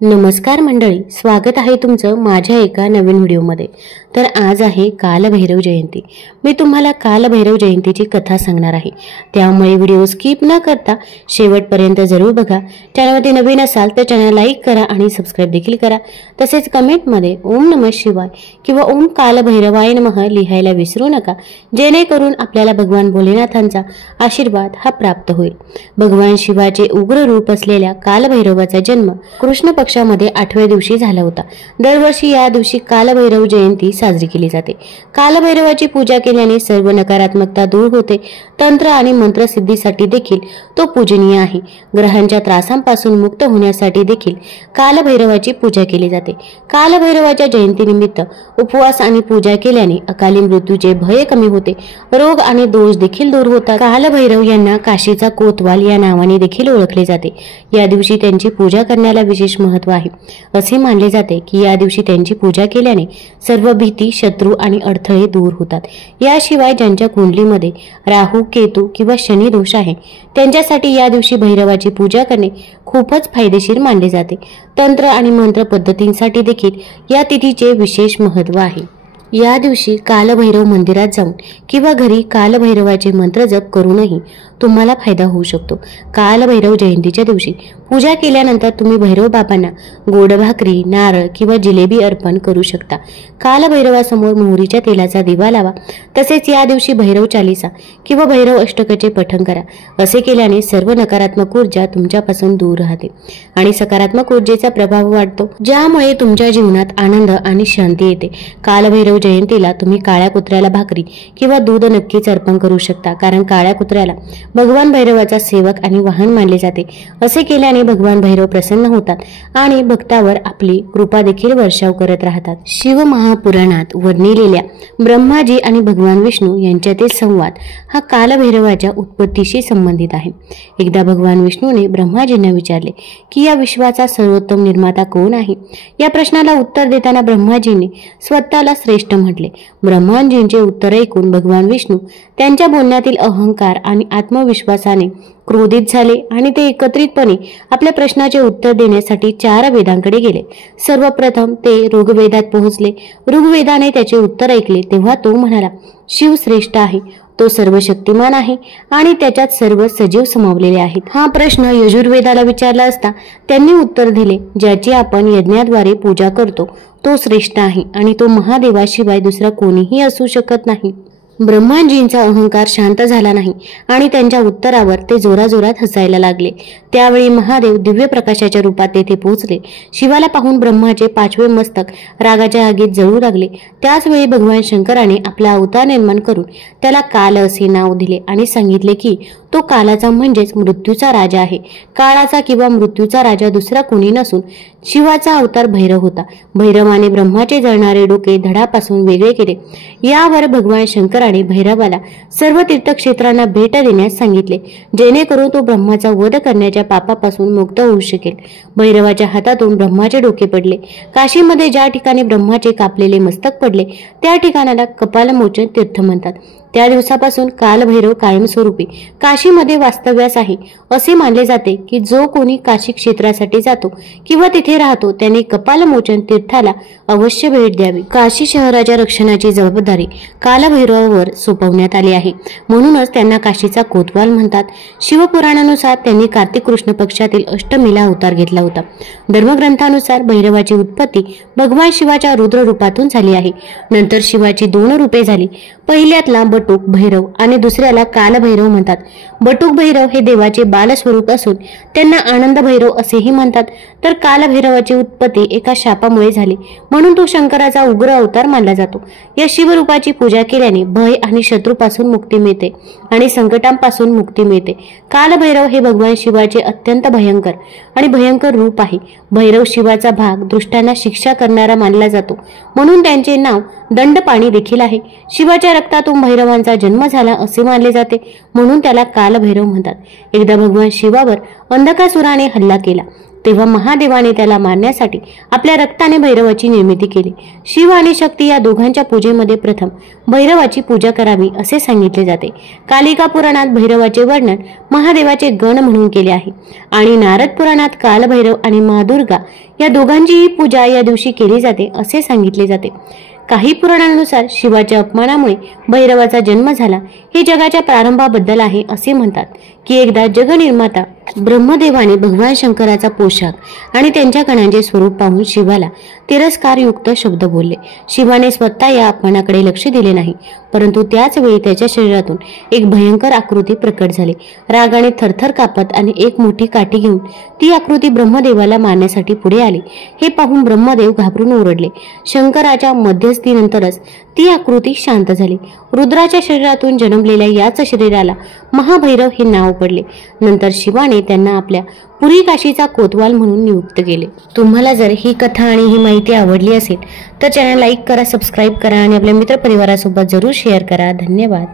नमस्कार मंडळी, स्वागत आहे तुमचं माझ्या एका नवीन व्हिडिओमध्ये। तर आज आहे कालभैरव जयंती। मी तुम्हाला कालभैरव जयंतीची कथा सांगणार आहे, त्यामुळे व्हिडिओ स्किप न करता शेवटपर्यंत जरूर बघा। चॅनलमध्ये नवीन असाल तर चॅनल लाईक करा आणि सबस्क्राइब देखील करा। तसेच कमेंटमध्ये ओम नमः शिवाय किंवा ओम कालभैरवाय नमः लिहायला विसरू नका, जेणेकरून आपल्याला भगवान भोलेनाथांचा आशीर्वाद हा प्राप्त होईल। भगवान शिवाचे उग्र रूप असलेल्या कालभैरवाचा जन्म कृष्ण पक्षामध्ये 8व्या दिवशी झाला होता। दरवर्षी या दिवशी कालभैरव जयंती साजरी केली जाते। कालभैरवाची पूजा केल्याने सर्व नकारात्मकता दूर होते। तंत्र आणि मंत्र सिद्धीसाठी देखील तो पूजनीय आहे। ग्रहांच्या त्रासांपासून मुक्त होण्यासाठी देखील कालभैरवाची पूजा केली जाते। कालभैरवाच्या जयंतीनिमित्त उपवास आणि पूजा केल्याने अकाली मृत्यूचे भय कमी होते, रोग आणि दोष देखील दूर होतात। कालभैरव यांना काशीचा कोतवाल या नावाने देखील ओळखले जाते। या दिवशी त्यांची पूजा करण्याला विशेष महत्त्व आहे। असे मानले जाते की या दिवशी त्यांची पूजा केल्याने सर्व भीती, शत्रू आणि अडथळे दूर होतात। याशिवाय ज्यांच्या कुंडलीमध्ये राहू, केतू किंवा शनी दोष आहे त्यांच्यासाठी या दिवशी भैरवाची पूजा करणे खूपच फायदेशीर मानले जाते। तंत्र आणि मंत्र पद्धतींसाठी देखील या तिथीचे विशेष महत्त्व आहे। या दिवशी कालभैरव मंदिरात जाऊन किंवा घरी कालभैरवाचे मंत्र जप करूनही तुम्हाला फायदा होऊ शकतो। कालभैरव जयंतीच्या दिवशी पूजा केल्यानंतर तुम्ही भैरव बाबांना गोड भाकरी, नारळ किंवा जिलेबी अर्पण करू शकता। कालभैरवासमोर मोहरीच्या तेलाचा दिवा लावा। तसेच या दिवशी भैरव चालीसा किंवा भैरव अष्टकाचे पठण करा। असे केल्याने सर्व नकारात्मक ऊर्जा तुमच्यापासून दूर राहते आणि सकारात्मक ऊर्जेचा प्रभाव वाढतो, ज्यामुळे तुमच्या जीवनात आनंद आणि शांती येते। कालभैरव जयंतीला तुम्ही काळ्या कुत्र्याला भाकरी किंवा दूध नक्कीच अर्पण करू शकता, कारण काळ्या कुत्र्याला भगवान भैरवाचा सेवक आणि वाहन मानले जाते। असे केल्याने भगवान भैरव प्रसन्न होतात आणि भक्तावर आपली कृपा देखील वर्षाव करत राहतात। शिव महापुराणात वर्णिलेल्या ब्रह्माजी आणि भगवान विष्णू यांच्यातील संवाद हा कालभैरवाच्या उत्पत्तीशी संबंधित आहे। एकदा भगवान विष्णूने ब्रह्माजींना विचारले की या विश्वाचा सर्वोत्तम निर्माता कोण आहे। या प्रश्नाला उत्तर देताना ब्रह्माजींनी स्वतःला श्रेष्ठ म्हटले। ब्रह्माजींचे उत्तर ऐकून भगवान विष्णू त्यांच्या बोलण्यातील अहंकार आणि आत्मविश्वासाने क्रोधित झाले आणि ते एकत्रितपणे आपल्या प्रश्नाचे उत्तर देण्यासाठी 4 वेदांकडे गेले। सर्वप्रथम ते ऋग्वेदात पोहोचले। ऋग्वेदाने त्याचे उत्तर ऐकले तेव्हा तो म्हणाला, शिव श्रेष्ठ आहे, तो सर्वशक्तिमान आहे आणि त्याच्यात सर्व सजीव समावलेले आहेत। हा प्रश्न यजुर्वेदाला विचारला असता त्यांनी उत्तर दिले, ज्याची आपण यज्ञाद्वारे पूजा करतो तो श्रेष्ठ आहे आणि तो महादेवाशिवाय दुसरा कोणीही असू शकत नाही। ब्रह्माजींचा अहंकार शांत झाला नाही आणि त्यांच्या उत्तरावर ते जोराजोरात हसायला लागले। त्यावेळी महादेव दिव्य प्रकाशाच्या रूपात तेथे पोहोचले। शिवाला पाहून ब्रह्माचे 5वे मस्तक रागाच्या आगीत जळू लागले। त्याच वेळी भगवान शंकराने आपला अवतार निर्माण करून त्याला काल असे नाव दिले आणि सांगितले की तो कालाचा म्हणजेच मृत्यूचा राजा आहे। काळाचा किंवा मृत्यूचा राजा दुसरा कोणी नसून शिवाचा अवतार भैरव होता। भैरवाने ब्रह्माचे जळणारे डोके धडापासून वेगळे केले। यावर भगवान शंकराने भैरवाला सर्व तीर्थक्षेत्रांना भेट देण्यास सांगितले, जेणेकरून तो ब्रह्माचा वध करण्याच्या पापापासून मुक्त होऊ शकेल। भैरवाच्या हातातून ब्रह्माचे डोके पडले। काशीमध्ये ज्या ठिकाणी ब्रह्माचे कापलेले मस्तक पडले त्या ठिकाणाला कपालमोचन तीर्थ म्हणतात। त्या दिवसापासून कालभैरव कायमस्वरूपी काशीमध्ये वास्तव्यास आहे। असे मानले जाते की जो कोणी काशी क्षेत्रासाठी जातो किंवा तिथे राहतो त्याने कपालमोचन तीर्थाला अवश्य भेट द्यावी। काशी शहराच्या रक्षणाची जबाबदारी कालभैरवावर सोपवण्यात आली आहे, म्हणूनच त्यांना काशीचा कोतवाल म्हणतात। शिवपुराणानुसार त्यांनी कार्तिक कृष्ण पक्षातील अष्टमीला अवतार घेतला होता। धर्मग्रंथानुसार भैरवाची उत्पत्ती भगवान शिवाच्या रुद्र रूपातून झाली आहे। नंतर शिवाची 2 रूपे झाली। पहिल्यातला बटुक भैरव आणि दुसऱ्याला कालभैरव म्हणतात। बटुक भैरव हे देवाचे बालस्वरूप असून त्यांना आनंद भैरव असेही म्हणतात। तर कालभैरवाची उत्पत्ती एका शापामुळे झाली, म्हणून तो शंकराचा उग्र अवतार मानला जातो। या शिवरूपाची पूजा केल्याने भय आणि शत्रूपासून मुक्ती मिळते आणि संकटांपासून मुक्ती मिळते। कालभैरव हे भगवान शिवाचे अत्यंत भयंकर रूप आहे। भैरव शिवाचा भाग दुष्टांना शिक्षा करणारा मानला जातो, म्हणून त्यांचे नाव दंडपाणी देखील आहे। शिवाच्या रक्तातून भैरवांचा जन्म झाला असे मानले जाते, म्हणून त्याला कालभैरव म्हणतात। एकदा भगवान शिवावर अंधकासुराने हल्ला केला तेव्हा महादेवाने त्याला मारण्यासाठी आपल्या रक्ताने भैरवाची निर्मिती केली। शिव आणि शक्ती या दोघांच्या पूजेमध्ये प्रथम भैरवाची पूजा करावी असे सांगितले जाते। कालिका पुराणात भैरवाचे वर्णन महादेवाचे गण म्हणून केले आहे आणि नारद पुराणात कालभैरव आणि महादुर्गा या दोघांचीही पूजा या दिवशी केली जाते असे सांगितले जाते। काही पुराणांनुसार शिवाच्या अपमानामुळे भैरवाचा जन्म झाला हे जगाच्या प्रारंभाबद्दल आहे असे म्हणतात की एकदा जगनिर्माता ब्रह्मदेवाने भगवान शंकराचा पोशाख आणि त्यांच्या गणांचे स्वरूप पाहून शिवाला तिरस्कारयुक्त शब्द बोलले। शिवाने स्वतः या अपमानाकडे लक्ष दिले नाही, परंतु त्याच वेळी त्याच्या शरीरातून एक भयंकर आकृती प्रकट झाली। रागाने थरथर कापत आणि एक मोठी काठी घेऊन ती आकृती ब्रह्मदेवाला मारण्यासाठी पुढे आली। हे पाहून ब्रह्मदेव घाबरून ओरडले। शंकराच्या मध्यस्थीनंतरच ती आकृती शांत झाली। रुद्राच्या शरीरातून जन्मलेल्या याच शरीराला महाभैरव हे नाव पडले। नंतर शिवाने त्यांना आपल्या पुरी काशीचा कोतवाल म्हणून नियुक्त केले। तुम्हाला जर ही कथा आणि ही माहिती आवडली असेल तर चॅनल लाईक करा, सबस्क्राईब करा आणि आपल्या मित्रपरिवारासोबत जरूर शेअर करा। धन्यवाद।